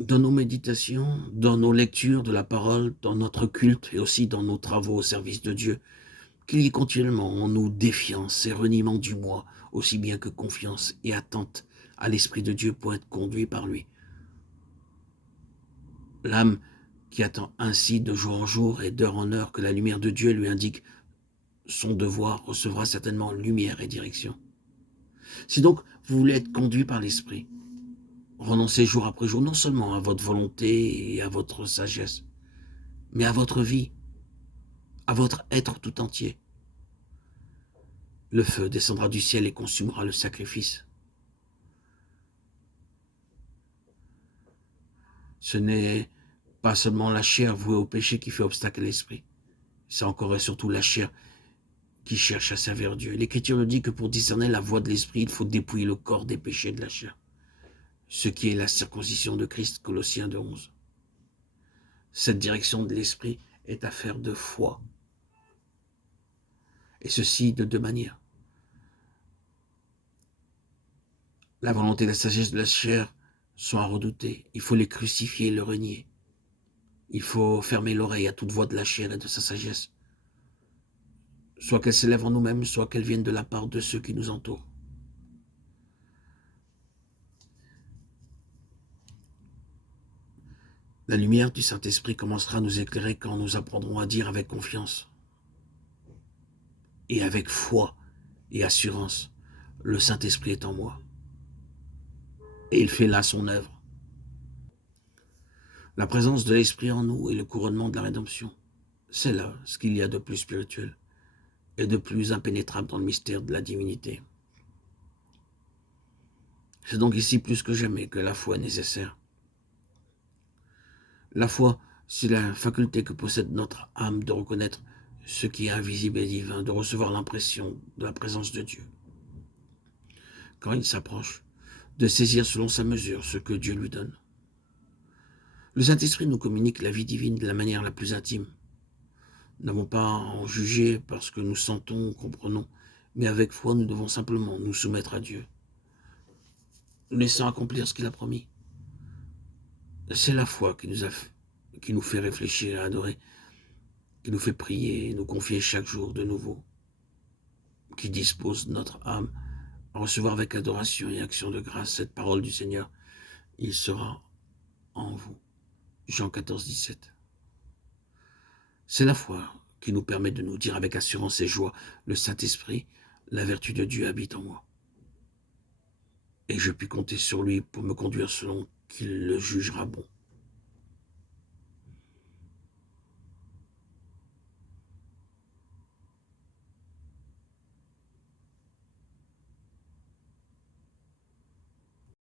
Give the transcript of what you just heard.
dans nos méditations, dans nos lectures de la parole, dans notre culte et aussi dans nos travaux au service de Dieu, qu'il y ait continuellement en nous défiance et reniement du moi, aussi bien que confiance et attente à l'Esprit de Dieu pour être conduit par lui. L'âme qui attend ainsi de jour en jour et d'heure en heure que la lumière de Dieu lui indique son devoir recevra certainement lumière et direction. Si donc vous voulez être conduit par l'Esprit, renoncez jour après jour non seulement à votre volonté et à votre sagesse, mais à votre vie, à votre être tout entier. Le feu descendra du ciel et consumera le sacrifice. Ce n'est pas seulement la chair vouée au péché qui fait obstacle à l'esprit, c'est encore et surtout la chair qui cherche à servir Dieu. L'Écriture nous dit que pour discerner la voie de l'esprit, il faut dépouiller le corps des péchés de la chair, ce qui est la circoncision de Christ, Colossiens 2:11. Cette direction de l'esprit est affaire de foi, et ceci de deux manières. La volonté et la sagesse de la chair sont à redouter. Il faut les crucifier et le renier. Il faut fermer l'oreille à toute voix de la chair et de sa sagesse, soit qu'elle s'élève en nous-mêmes, soit qu'elle vienne de la part de ceux qui nous entourent. La lumière du Saint-Esprit commencera à nous éclairer quand nous apprendrons à dire avec confiance et avec foi et assurance, le Saint-Esprit est en moi. Et il fait là son œuvre. La présence de l'Esprit en nous est le couronnement de la rédemption. C'est là ce qu'il y a de plus spirituel et de plus impénétrable dans le mystère de la divinité. C'est donc ici plus que jamais que la foi est nécessaire. La foi, c'est la faculté que possède notre âme de reconnaître ce qui est invisible et divin, de recevoir l'impression de la présence de Dieu. Quand il s'approche, de saisir selon sa mesure ce que Dieu lui donne. Le Saint-Esprit nous communique la vie divine de la manière la plus intime. Nous n'avons pas à en juger parce que nous sentons ou comprenons, mais avec foi, nous devons simplement nous soumettre à Dieu, nous laissant accomplir ce qu'il a promis. C'est la foi qui nous fait réfléchir et adorer, qui nous fait prier et nous confier chaque jour de nouveau, qui dispose notre âme à recevoir avec adoration et action de grâce cette parole du Seigneur. Il sera en vous. Jean 14, 17. C'est la foi qui nous permet de nous dire avec assurance et joie, le Saint-Esprit, la vertu de Dieu habite en moi. Et je puis compter sur lui pour me conduire selon qu'il le jugera bon.